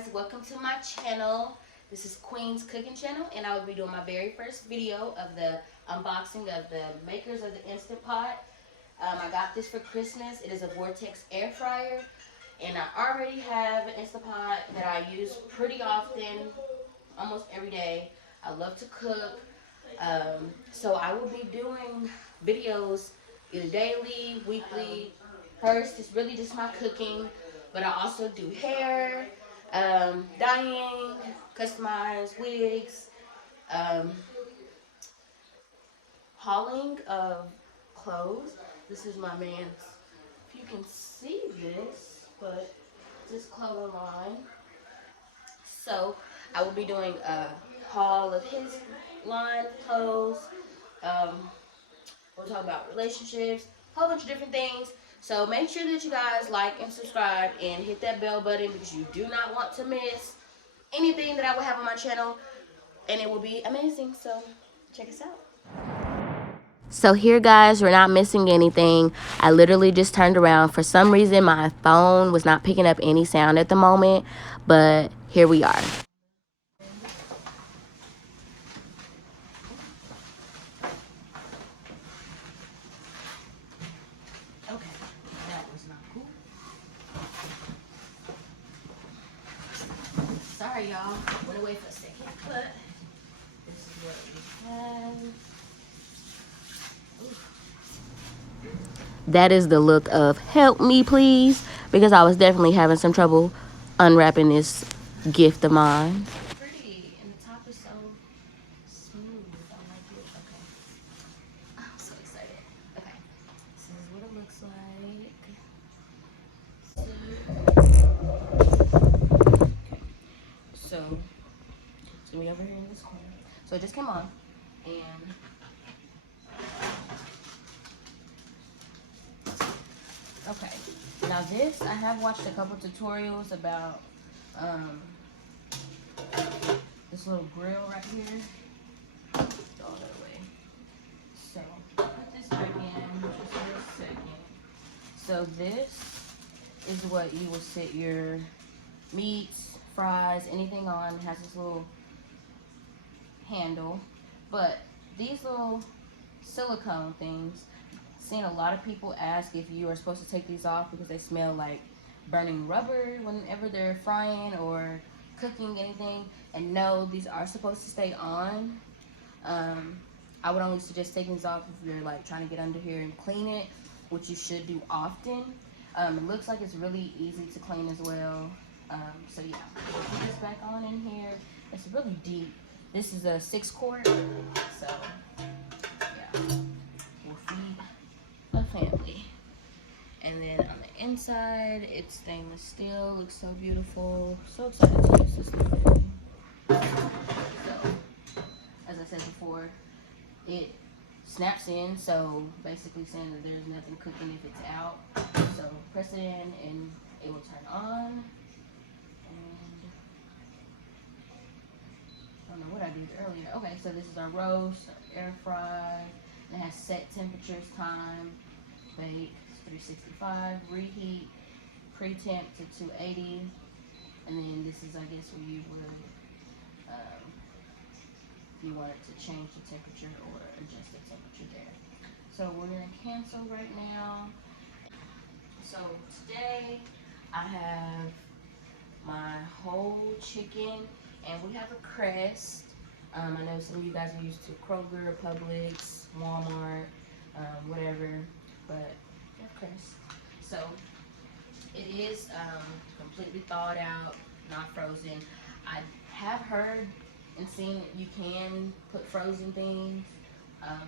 guys, welcome to my channel. This is Queen's Cooking Channel, and I will be doing my very first video of the unboxing of the makers of the Instant Pot. I got this for Christmas. It is a Vortex air fryer, and I already have an Instant Pot that I use pretty often, almost every day. I love to cook, so I will be doing videos either daily, weekly. First, it's really just my cooking, but I also do hair, dyeing, customized wigs, hauling of clothes. This is my man's, if you can see this, but this clothing line. So I will be doing a haul of his line of clothes. We'll talk about relationships, a whole bunch of different things. So make sure that you guys like and subscribe and hit that bell button, because you do not want to miss anything that I will have on my channel, and it will be amazing. So check us out. So here, guys, we're not missing anything. I literally just turned around. For some reason, my phone was not picking up any sound at the moment, but here we are. Okay, that was not cool. Sorry, y'all. Went away for a second, but this is what we have. That is the look of help me please, because I was definitely having some trouble unwrapping this gift of mine. Pretty, and the top is so smooth. I like it. Okay. I'm so excited. Okay. This is what it looks like. Okay. So it's gonna be over here in this corner. So it just came on, and okay, now this, I have watched a couple tutorials about this little grill right here. Throw that away. So, put this back in just for a second. So this is what you will sit your meats, fries, anything on. It has this little handle. But these little silicone things, seen a lot of people ask if you are supposed to take these off because they smell like burning rubber whenever they're frying or cooking anything. And no, these are supposed to stay on. I would only suggest taking these off if you're like trying to get under here and clean it, which you should do often. It looks like it's really easy to clean as well. So yeah, we'll put this back on in here. It's really deep. This is a 6-quart, so yeah, we'll feed a family. And then on the inside, it's stainless steel. Looks so beautiful. So excited to use this thing. So, as I said before, it snaps in. So basically saying that there's nothing cooking if it's out. So press it in and it will turn on. And I don't know what I did earlier. Okay, so this is our roast, our air fry. It has set temperatures, time, bake, 365, reheat, pre-temp to 280, and then this is, I guess, where you would, if you wanted to change the temperature or adjust the temperature there. So we're gonna cancel right now. So today I have my whole chicken, and we have a crest. I know some of you guys are used to Kroger, Publix, Walmart, whatever, but we have crest. So it is completely thawed out, not frozen. I have heard and seen that you can put frozen things,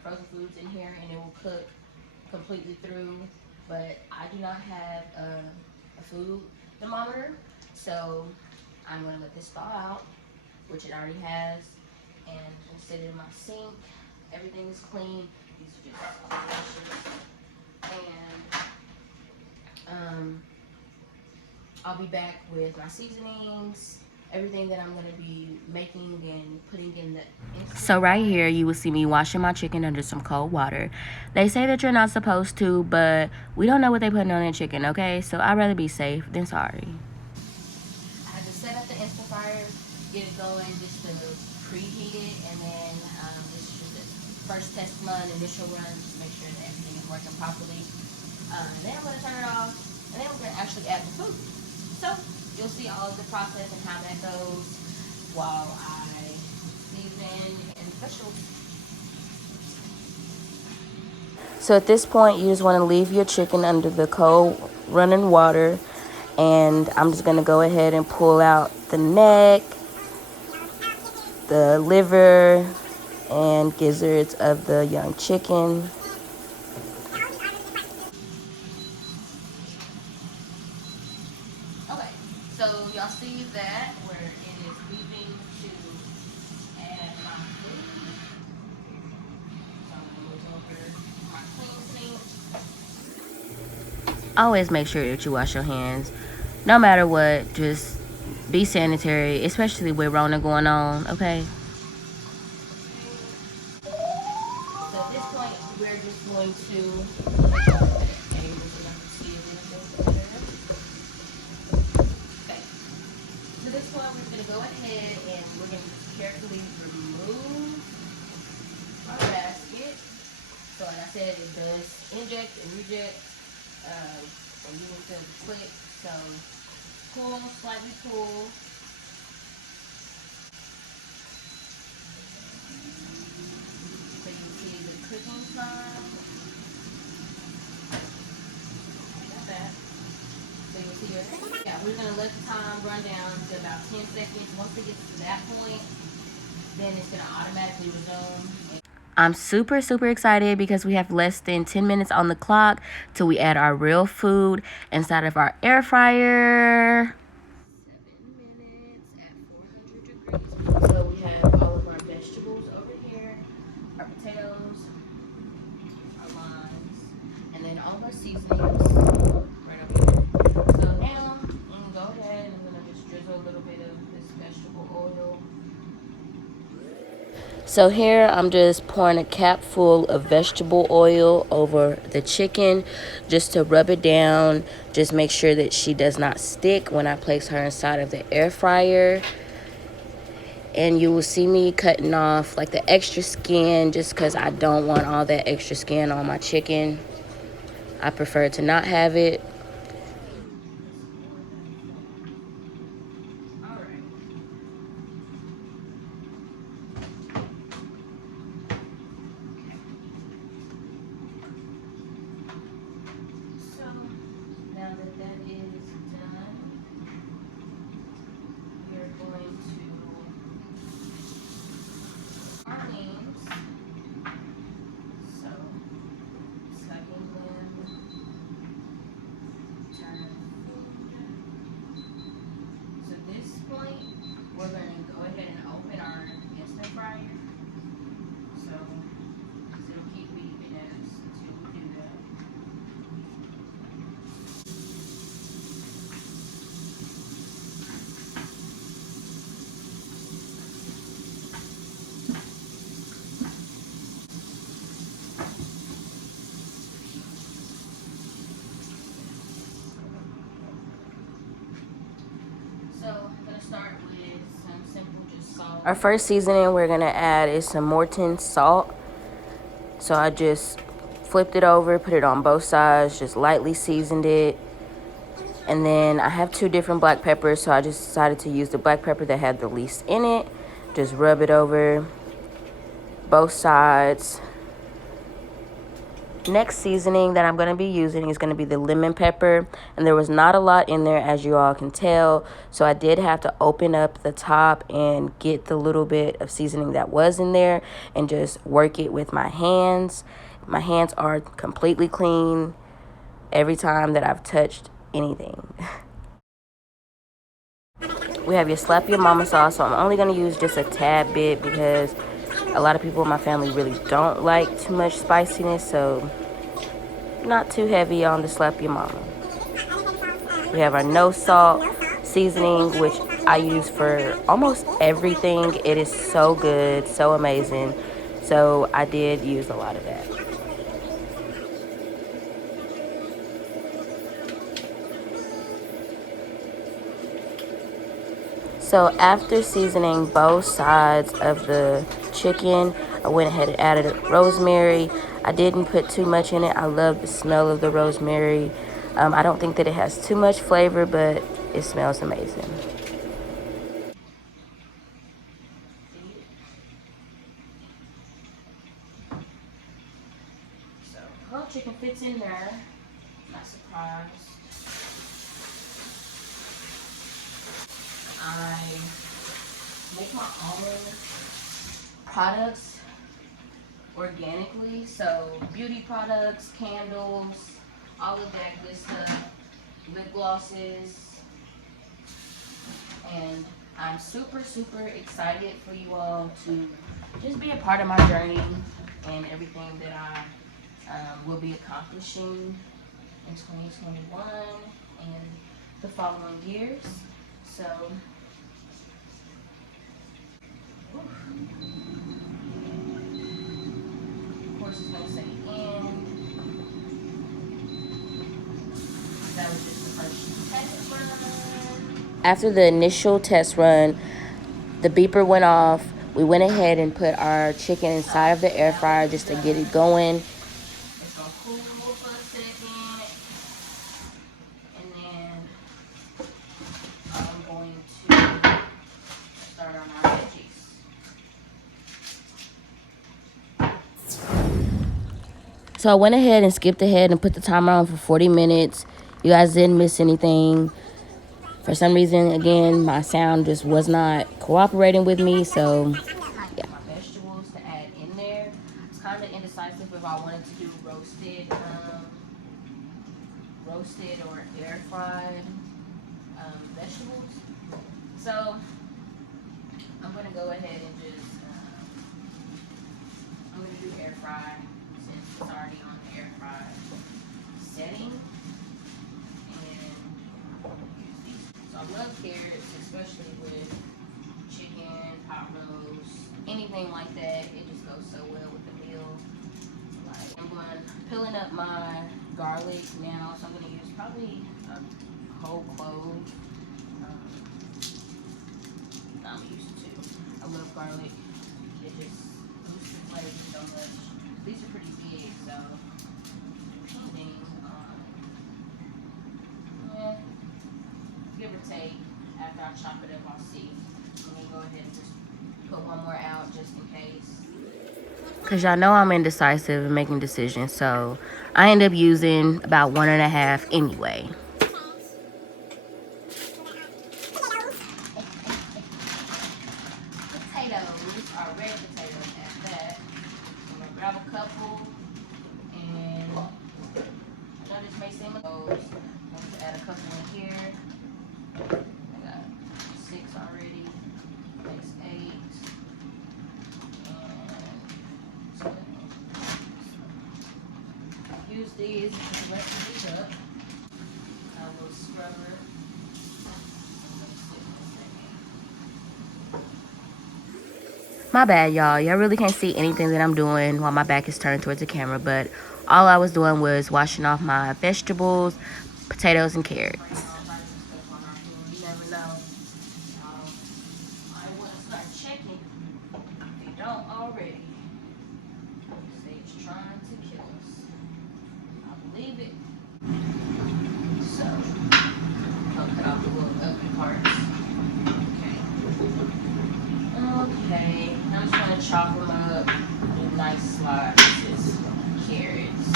frozen foods in here, and it will cook completely through, but I do not have a food thermometer, so I'm going to let this thaw out, which it already has, and we'll sit it in my sink. Everything is clean. These are just dishes. And I'll be back with my seasonings, everything that I'm going to be making and putting in the... So right here, you will see me washing my chicken under some cold water. They say that you're not supposed to, but we don't know what they're putting on their chicken, okay? So I'd rather be safe than sorry. I had to set up the instant fryer, get it going just to preheat it, and then this is just the first test run, initial run, just to make sure that everything is working properly. Then I'm going to turn it off, and then we're going to actually add the food. So you'll see all of the process and how that goes while I season and vegetables. So at this point, you just want to leave your chicken under the cold running water, and I'm just going to go ahead and pull out the neck, the liver, and gizzards of the young chicken. Okay, so y'all see that where it is moving to add my food. So I'm going to move over my clean sink. Always make sure that you wash your hands. No matter what, just be sanitary, especially with Rona going on, okay? So at this point, we're just going to so this one, we're going to go ahead and we're going to carefully remove our basket. So like I said, it does inject and reject, and you need to be quick. So pull, slightly pull. So you can see the cooking time. Like that. So you'll see your, yeah, we're going to let the time run down to about 10 seconds. Once it gets to that point, then it's going to automatically resume. I'm super excited because we have less than 10 minutes on the clock till we add our real food inside of our air fryer. 7 minutes at 400 degrees. So we have all of our vegetables over here, our potatoes, our limes, and then all of our seasonings right over here. So now I'm going to go ahead and I'm going to just drizzle a little bit of this vegetable oil. So here I'm just pouring a cap full of vegetable oil over the chicken just to rub it down. Just make sure that she does not stick when I place her inside of the air fryer. And you will see me cutting off like the extra skin just because I don't want all that extra skin on my chicken. I prefer to not have it. We're going to go ahead and open our instant fryer. So it'll keep beeping at us until we do that. So I'm going to start with some simple just salt. Our first seasoning we're going to add is some Morton salt. So I just flipped it over, put it on both sides, just lightly seasoned it. And then I have 2 different black peppers, so I just decided to use the black pepper that had the least in it. Just rub it over both sides. Next seasoning that I'm going to be using is going to be the lemon pepper, and there was not a lot in there, as you all can tell, so I did have to open up the top and get the little bit of seasoning that was in there and just work it with my hands. My hands are completely clean every time that I've touched anything. We have your slap your mama sauce, so I'm only going to use just a tad bit because a lot of people in my family really don't like too much spiciness, so not too heavy on the slap your mama. We have our no salt seasoning, which I use for almost everything. It is so good, so amazing. So I did use a lot of that. So after seasoning both sides of the chicken, I went ahead and added rosemary. I didn't put too much in it. I love the smell of the rosemary. I don't think that it has too much flavor, but it smells amazing. So grilled chicken fits in there. Not surprised. I make my own products organically, so beauty products, candles, all of that good stuff, lip glosses, and I'm super excited for you all to just be a part of my journey and everything that I will be accomplishing in 2021 and the following years. So of course it's going to say end. That was just the first test run. After the initial test run, the beeper went off. We went ahead and put our chicken inside of the air fryer just to get it going. It's going to cool for a second. And then I'm going to start on our veggies. So I went ahead and skipped ahead and put the timer on for 40 minutes. You guys didn't miss anything. For some reason, again, my sound just was not cooperating with me, so yeah. My vegetables to add in there. It's kind of indecisive if I wanted to do roasted or air fried vegetables. So I'm gonna go ahead and just I'm gonna do air fry since it's already on the air fry setting. So I love carrots, especially with chicken, pot roast, anything like that. It just goes so well with the meal. Like I'm peeling up my garlic now, so I'm going to use probably a whole clove. I'm used to. I love garlic. It just boosts the flavor so much. These are pretty big, so depending on give or take, after I chop it up, I'll see. I'm gonna go ahead and just put one more out just in case. Cause y'all know I'm indecisive in making decisions, so I end up using about 1.5 anyway. Potatoes are red potatoes at that. I'm gonna grab a couple, and I know this may seem like those. I'm going to add a couple in here. I got 6 already. Makes 8. And use these to the rest of these up. A little scrubber. My bad, y'all. Y'all really can't see anything that I'm doing while my back is turned towards the camera, but all I was doing was washing off my vegetables, potatoes, and carrots. You never know. I want to start checking if you don't already. Say it's trying to kill us. I believe it. So, I'll cut off the little ugly parts. Okay, I'm just going to chop them up in nice slices. Carrots.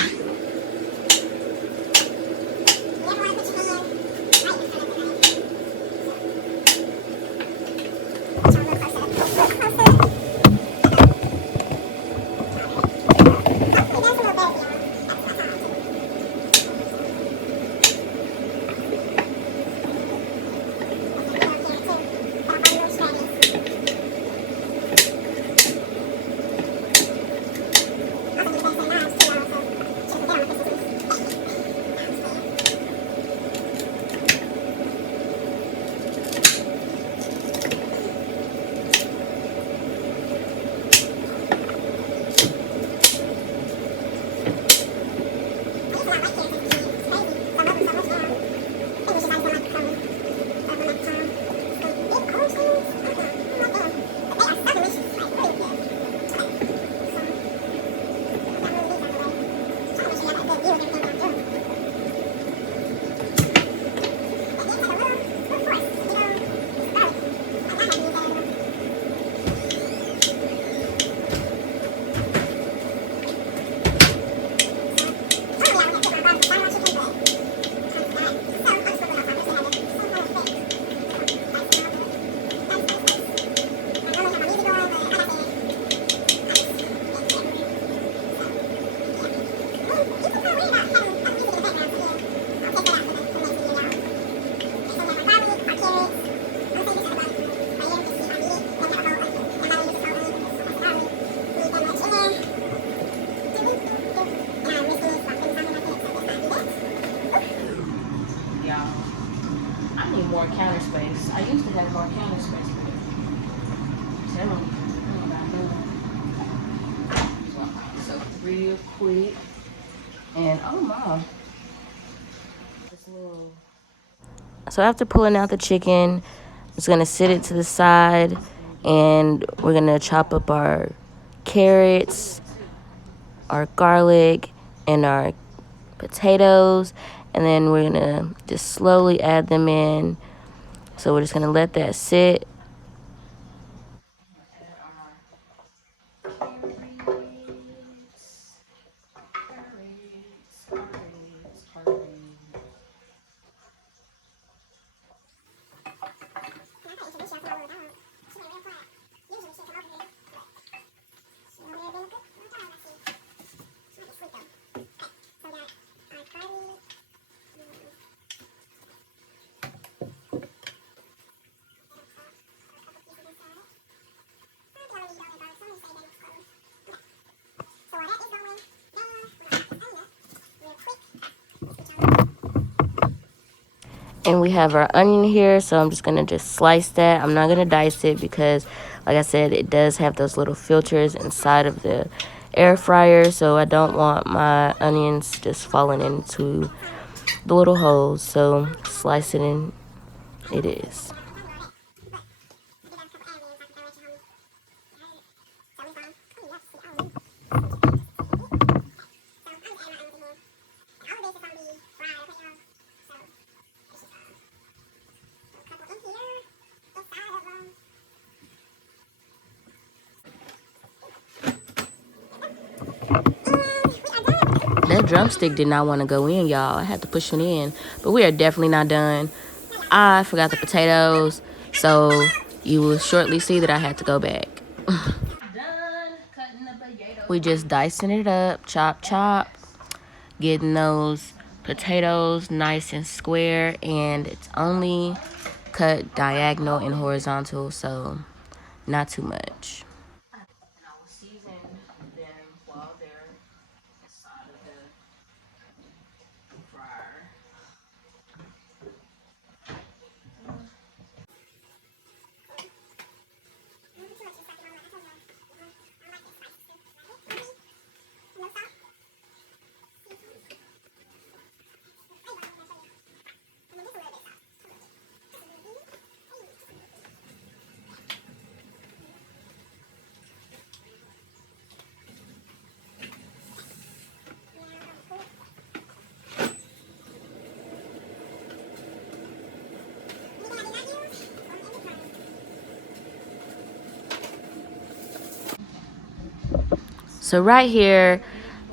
have more counter space. So, so real quick. And oh my. So after pulling out the chicken, I'm just gonna sit it to the side, and we're gonna chop up our carrots, our garlic, and our potatoes, and then we're gonna just slowly add them in. So we're just gonna let that sit. And we have our onion here, so I'm just gonna just slice that. I'm not gonna dice it because, like I said, it does have those little filters inside of the air fryer, so I don't want my onions just falling into the little holes. So slice it in, it is. That drumstick did not want to go in, y'all. I had to push it in. But we are definitely not done. I forgot the potatoes, so you will shortly see that I had to go back. We just dicing it up, chop, chop, getting those potatoes nice and square, and it's only cut diagonal and horizontal, so not too much. And I will season them while they're inside of the fryer. So right here,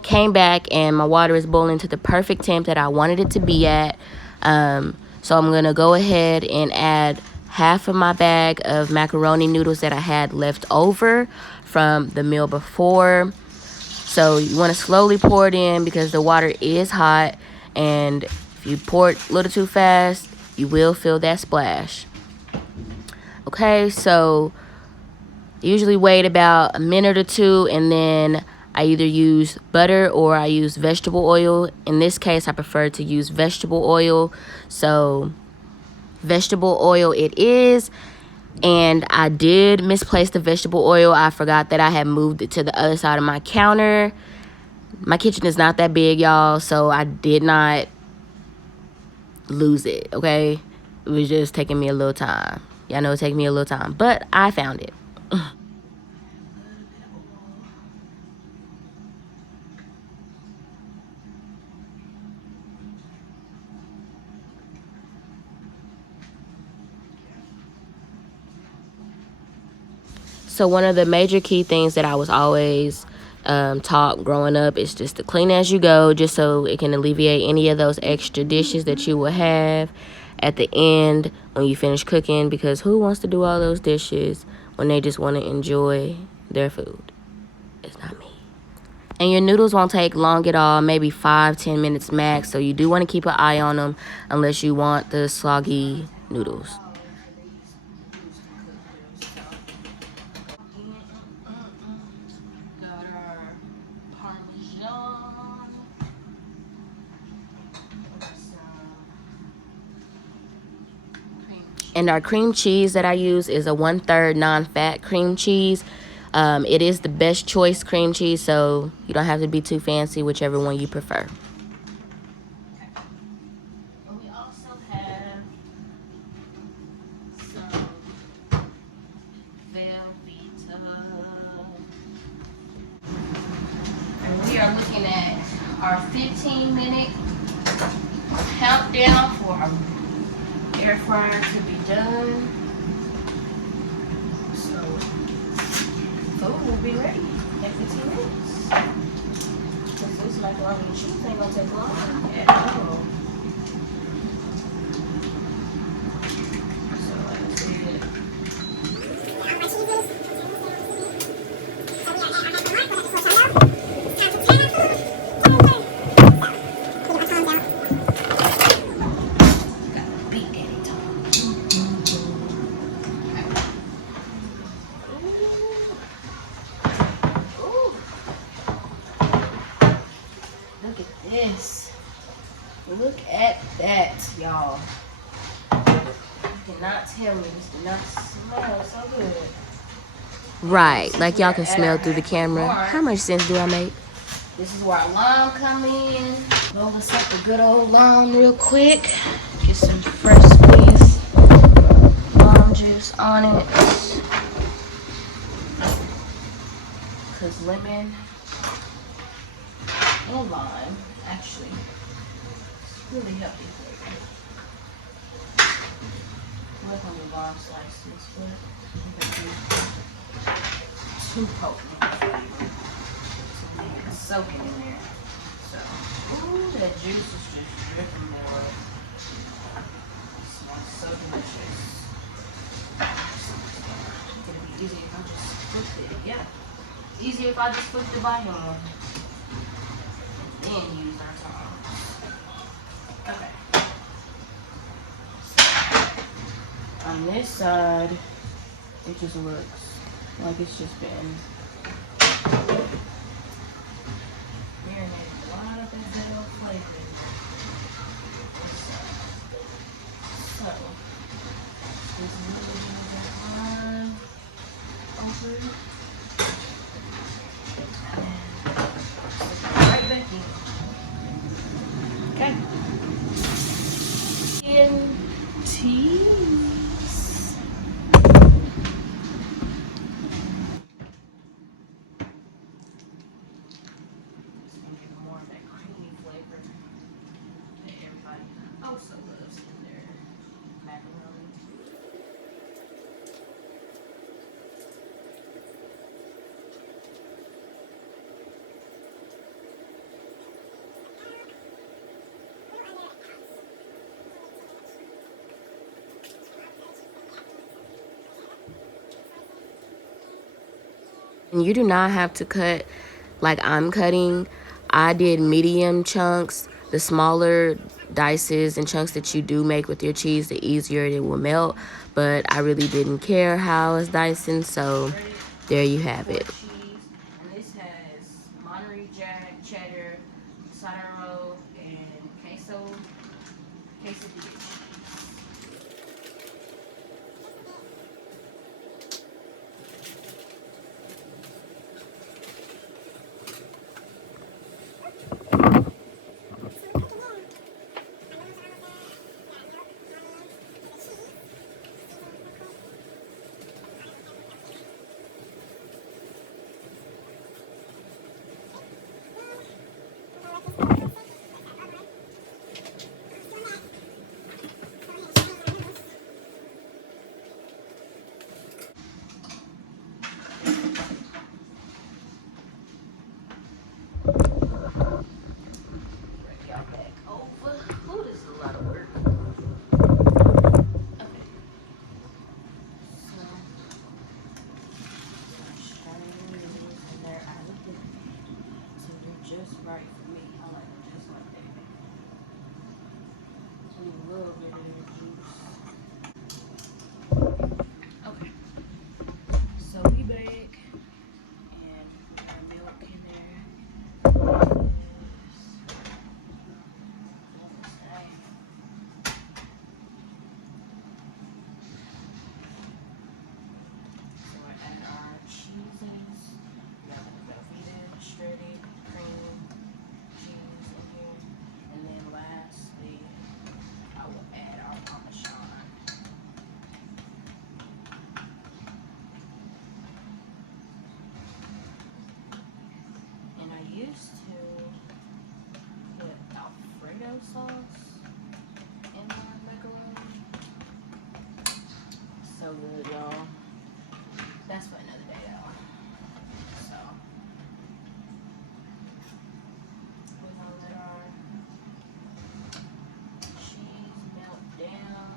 came back and my water is boiling to the perfect temp that I wanted it to be at. So I'm going to go ahead and add half of my bag of macaroni noodles that I had left over from the meal before. So you want to slowly pour it in because the water is hot, and if you pour it a little too fast, you will feel that splash. Okay, so usually wait about a minute or two, and then I either use butter or I use vegetable oil. In this case, I prefer to use vegetable oil. So vegetable oil it is. And I did misplace the vegetable oil. I forgot that I had moved it to the other side of my counter. My kitchen is not that big, y'all, so I did not lose it, okay? It was just taking me a little time. Y'all know it take me a little time, but I found it. So one of the major key things that I was always taught growing up is just to clean as you go, just so it can alleviate any of those extra dishes that you will have at the end when you finish cooking, because who wants to do all those dishes when they just want to enjoy their food? It's not me. And your noodles won't take long at all, maybe 5-10 minutes max, so you do want to keep an eye on them unless you want the soggy noodles. Got our Parmesan. Some cream cheese. And our cream cheese that I use is a 1/3 non-fat cream cheese. It is the best choice cream cheese, so you don't have to be too fancy, whichever one you prefer. And we also have some Velveeta. And we are looking at our 15-minute countdown for our air fryer to be done. So food will be ready in 15 minutes. Because this macaroni and cheese ain't gonna take long at all. So let's see it. Look at this. Look at that, y'all. You cannot tell me this did not smell so good. Right, like y'all can smell through the camera. How much sense do I make? This is where our lime come in. Roll us up a good old lime real quick. Get some fresh squeezed lime juice on it. Because lemon and lime actually really healthy flavor. Look on the lime slices, but too potent. It's soaking in there. So, ooh, that juice is just dripping there. It smells so delicious. It's gonna be easy if I just flipped it. Yeah. Easy if I just flipped it by hand. Then use our tongs. Okay. So, on this side, it just looks like it's just been marinated a lot of that little flavor. So, just a little bit of that lime over it. And right back in. Okay. And teas. More of that creamy flavor that everybody also loves in their macaroni. And you do not have to cut like I'm cutting. I did medium chunks. The smaller dices and chunks that you do make with your cheese, the easier it will melt. But I really didn't care how I was dicing, so there you have it. Cheese, and this has Monterey Jack, cheddar, Sonero, and quesadilla cheese. smell good, y'all. That's for another day, though. So we're gonna let our cheese melt down.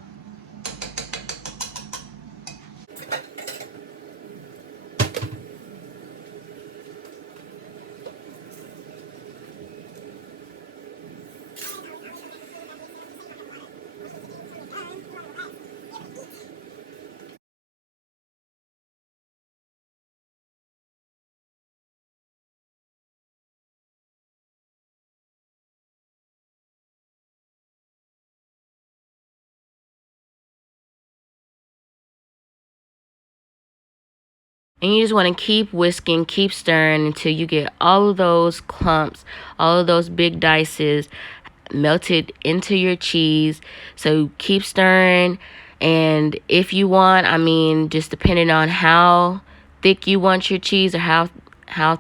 And you just want to keep whisking, keep stirring until you get all of those clumps, all of those big dices melted into your cheese. So keep stirring. And if you want, I mean, just depending on how thick you want your cheese or how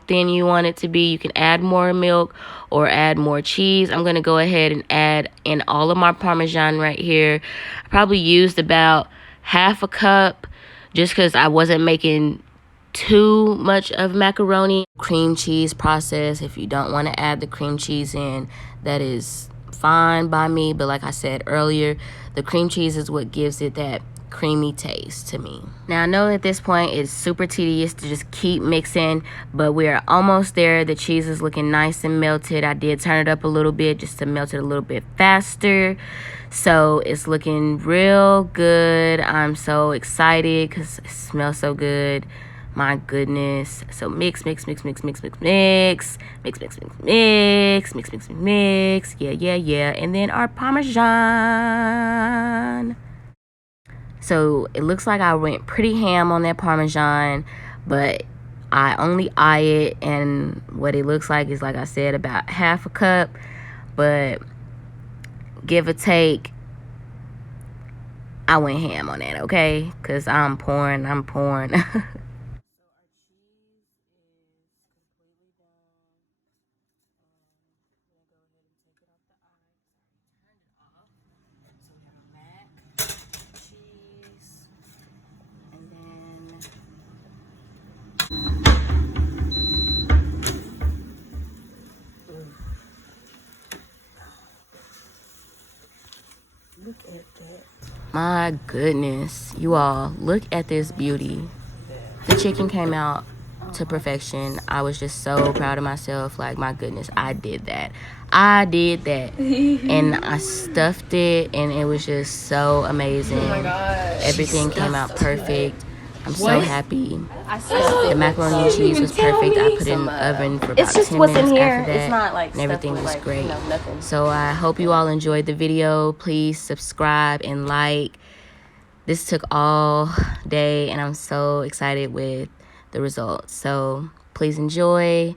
thin you want it to be, you can add more milk or add more cheese. I'm going to go ahead and add in all of my Parmesan right here. I probably used about half a cup just because I wasn't making too much of macaroni. Cream cheese process, if you don't want to add the cream cheese in, that is fine by me, but like I said earlier, the cream cheese is what gives it that creamy taste to me. Now I know at this point it's super tedious to just keep mixing, but we're almost there. The cheese is looking nice and melted. I did turn it up a little bit just to melt it a little bit faster, so it's looking real good. I'm so excited because it smells so good. My goodness. So mix. Yeah. And then our Parmesan. So it looks like I went pretty ham on that Parmesan, but I only eye it, and what it looks like is, like I said, about half a cup, but give or take, I went ham on that, okay? Because I'm pouring. Look at that. My goodness, you all, look at this beauty. The chicken came out to perfection. I was just so proud of myself. Like, my goodness, I did that. And I stuffed it, and it was just so amazing. Oh my gosh. Everything came out perfect. I'm so happy. The macaroni and cheese was perfect. I put it in the oven for about 10 minutes after that. It's not like and everything was like, great. Nothing. So I hope you all enjoyed the video. Please subscribe and like. This took all day, and I'm so excited with the results. So please enjoy.